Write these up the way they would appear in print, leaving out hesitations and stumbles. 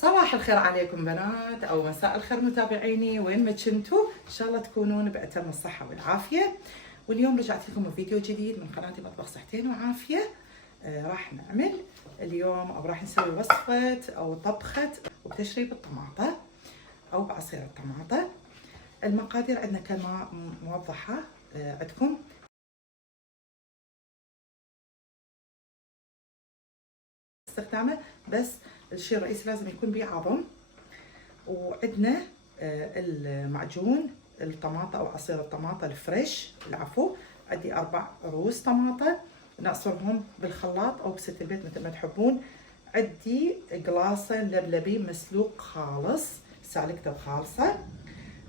صباح الخير عليكم بنات او مساء الخير متابعيني وين ما كنتوا، ان شاء الله تكونون بأتم الصحة والعافية. واليوم رجعت لكم بفيديو جديد من قناتي مطبخ صحتين وعافية. راح نعمل اليوم او راح نسوي وصفة او طبخة وبتشريب الطماطة او بعصير الطماطة. المقادير عندنا كما موضحة عندكم. استخدامه بس الشيء الرئيسي لازم يكون به عظم. وعندنا المعجون الطماطة او عصير الطماطة الفريش العفو. عندي 4 رؤوس طماطة نعصرهم بالخلاط او بست البيت مثل ما تحبون. عندي قلاصة لبلبي مسلوق خالص سالكته وخالصة.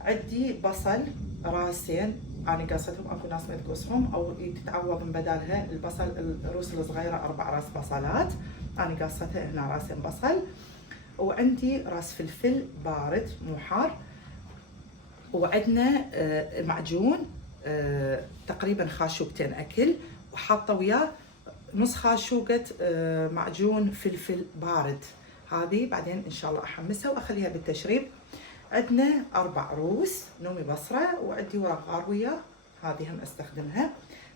عندي بصل راسين انا قاصتهم، اكو ناس ما تقصهم او تتعوض من بدالها البصل الروس الصغيره 4 راس بصلات انا قاصتها هنا راسين بصل. وعندي راس فلفل بارد مو حار. وعندنا معجون تقريبا خاشوقتين اكل، وحاطه وياه نص خاشوقه معجون فلفل بارد. هذه بعدين ان شاء الله احمسها واخليها بالتشريب. عندنا 4 روس نومي بصرة، وعندي ورق غاروية هذه هم استخدمها.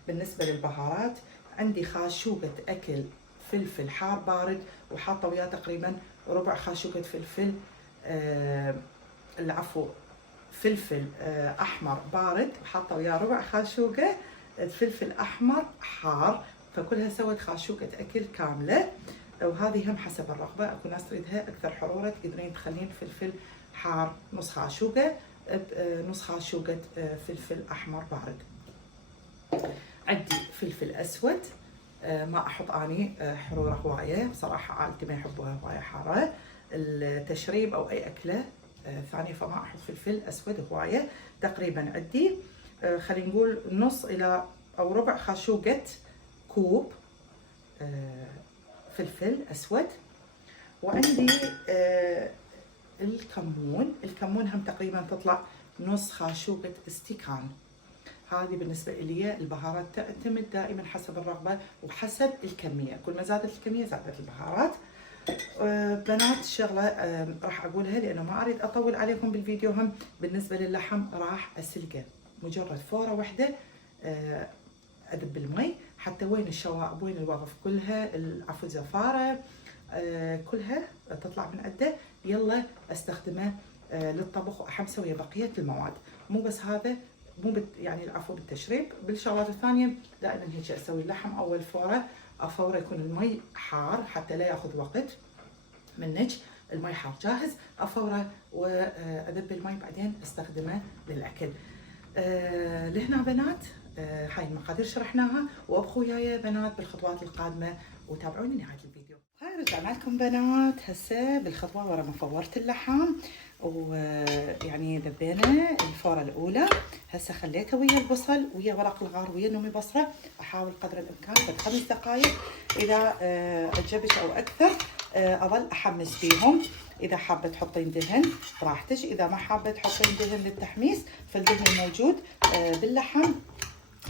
بالنسبة للبهارات عندي خاشوقة أكل فلفل حار بارد، وحاطة وياه تقريبا ربع خاشوقة فلفل العفو فلفل أحمر بارد، وحاطة وياه ربع خاشوقة فلفل أحمر حار، فكلها سوت خاشوقة أكل كاملة. وهذه هم حسب الرغبة، اكو ناس تريدها أكثر حرورة تقدرين تخلين فلفل حار نص خاشوقة نص خاشوقة فلفل أحمر بارد. عندي فلفل أسود ما أحط أني حرورة هواية، بصراحة عائلتي ما يحبوها هواية حارة. التشريب أو أي أكلة ثانية فما أحط فلفل أسود هواية. تقريبا عندي خلينا نقول نص إلى أو ربع خاشوقة كوب فلفل أسود. وعندي الكمون هم تقريبا تطلع نص خاشوقة استكان. هذه بالنسبة لي البهارات تعتمد دائما حسب الرغبة وحسب الكمية، كل ما زادت الكمية زادت البهارات. بنات شغلة راح أقولها لأنه ما أريد أطول عليكم بالفيديو. هم بالنسبة للحم راح أسلقه مجرد فورة واحدة، أذب المي حتى وين الشوائب وين الوظف كلها العفو زفارة كلها تطلع من عنده، يلا استخدمه للطبخ واحمسه ويا بقيه المواد. مو بس هذا، مو يعني العفو بالتشريب، بالشغلات الثانيه دائما هيك اسوي اللحم اول فوره افوره يكون المي حار حتى لا ياخذ وقت منك. المي حار جاهز افوره واذب المي بعدين استخدمه للاكل. لهنا بنات هاي المقادير شرحناها، وابقوا وياي بنات بالخطوات القادمه وتابعوني نهايه الفيديو. هاي رجعنا لكم بنات هسه بالخطوه ورا ما فورت اللحم ويعني ذبينا الفوره الاولى. هسه خليته ويا البصل ويا ورق الغار ويا نومي بصره، احاول قدر الامكان بعد 5 دقائق اذا عجبك او اكثر اظل احمس فيهم. اذا حابه تحطين دهن براحتك، اذا ما حابه تحطين دهن للتحميس فالدهن الموجود باللحم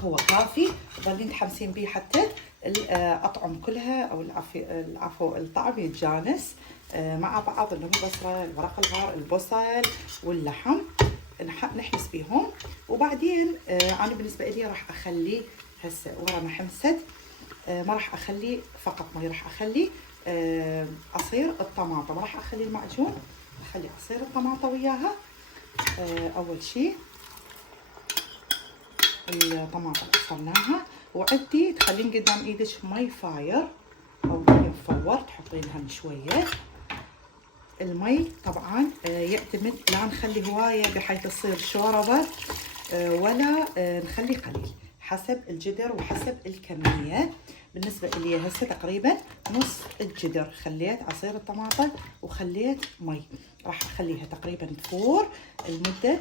هو كافي. ظلين تحمسين بيه حتى الاطعم كلها او العفو الطعم يتجانس مع بعض، اللي هو بصره الورق الغار البصل واللحم نحمس بيهم. وبعدين انا بالنسبه لي راح اخلي هسه ورا ما حمست ما راح اخلي فقط مي، راح اخلي عصير الطماطم، ما راح اخلي المعجون، اخلي عصير الطماطم وياها. اول شيء الطماطم عصرناها، وعندي تخلين قدام ايدك مي فاير او مي مفور تحطينها من شويه. المي طبعا يعتمد، لا نخلي هوايه بحيث تصير شوربه ولا نخلي قليل، حسب الجدر وحسب الكميه. بالنسبه لي هسه تقريبا نص الجدر خليت عصير الطماطم وخليت مي، راح اخليها تقريبا تفور لمده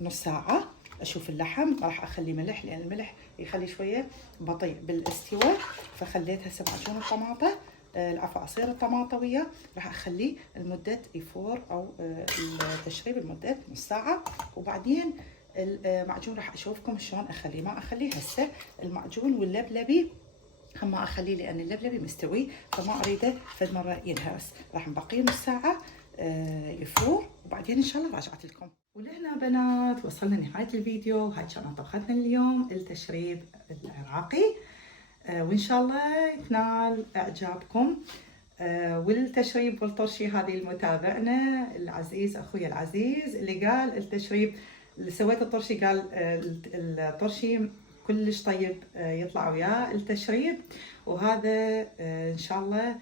نص ساعه. اشوف اللحم راح اخلي ملح لان الملح يخلي شويه بطيء بالاستواء، فخليت هسه معجون الطماطم العفو عصير الطماطم وياه راح اخليه لمده يفور او التشريب لمده نص ساعه. وبعدين المعجون راح اشوفكم شلون اخليه. ما اخليه هسه المعجون واللبلبي هم ما اخليه لان اللبلبي مستوي فما اريده فد مره ينهرس. راح نبقيه نص ساعه يفور وبعدين ان شاء الله راجعت لكم. ولهنا بنات وصلنا لنهايه الفيديو. هاي كانت طبختنا اليوم التشريب العراقي، وان شاء الله ينال اعجابكم. والتشريب والطرشي هذه المتابعنا العزيز اخوي العزيز اللي قال التشريب اللي سويت الطرشي، قال الطرشي كلش طيب يطلع وياه التشريب، وهذا ان شاء الله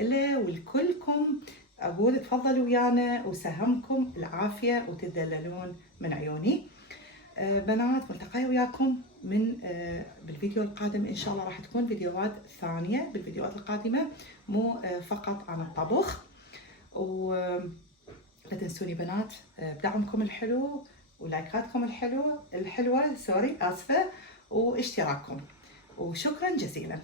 له ولكلكم. اقول تفضلوا ويانا وسهمكم العافيه وتدللون من عيوني. بنات ملتقاي وياكم من بالفيديو القادم ان شاء الله. راح تكون فيديوهات ثانيه بالفيديوهات القادمه، مو فقط عن الطبخ. ولا تنسوني بنات بدعمكم الحلو ولايكاتكم الحلوه سوري اسفه واشتراككم، وشكرا جزيلا.